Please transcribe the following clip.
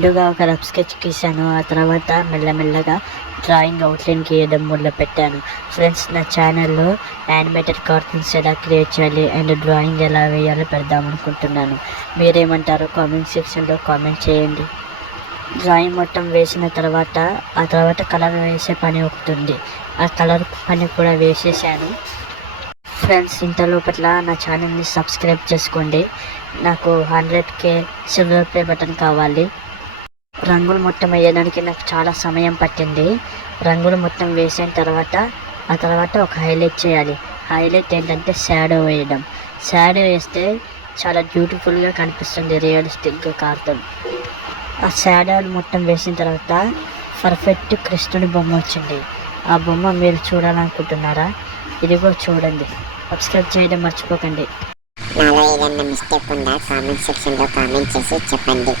ముందుగా ఒక rough sketch గీసాను. ఆ తర్వాత మెల్లమెల్లగా డ్రాయింగ్ అవుట్లైన్ గీయడం మొదలుపెట్టాను. ఫ్రెండ్స్, నా ఛానల్లో యానిమేటెడ్ కార్టూన్స్ ఎలా క్రియేట్ చేయాలి అండ్ డ్రాయింగ్ ఎలా వేయాలో పెడదామనుకుంటున్నాను. మీరేమంటారో కామెంట్ సెక్షన్లో కామెంట్ చేయండి. డ్రాయింగ్ మొత్తం వేసిన తర్వాత ఆ తర్వాత కలర్ వేసే పని ఒకటి. ఆ కలర్ పని కూడా వేసేసాను. ఫ్రెండ్స్, ఇంతలోపట్ల నా ఛానల్ని సబ్స్క్రైబ్ చేసుకోండి. నాకు 100K సిల్వర్ ప్లే బటన్ కావాలి. రంగులు మొత్తం వేయడానికి నాకు చాలా సమయం పట్టింది. రంగులు మొత్తం వేసిన తర్వాత ఆ తర్వాత ఒక హైలైట్ చేయాలి. హైలైట్ ఏంటంటే షాడో వేయడం. షాడో వేస్తే చాలా బ్యూటిఫుల్గా కనిపిస్తుంది, రియలిస్టిక్గా కార్టూన్. ఆ షాడోలు మొత్తం వేసిన తర్వాత పర్ఫెక్ట్ కృష్ణుడి బొమ్మ వచ్చింది. ఆ బొమ్మ మీరు చూడాలనుకుంటున్నారా? ఇదిగో చూడండి. సబ్స్క్రైబ్ చేయడం మర్చిపోకండి. నాలో ఏదైనా మిస్టేక్ ఉందా కామెంట్ సెక్షన్లో కామెంట్ చేసి చెప్పండి.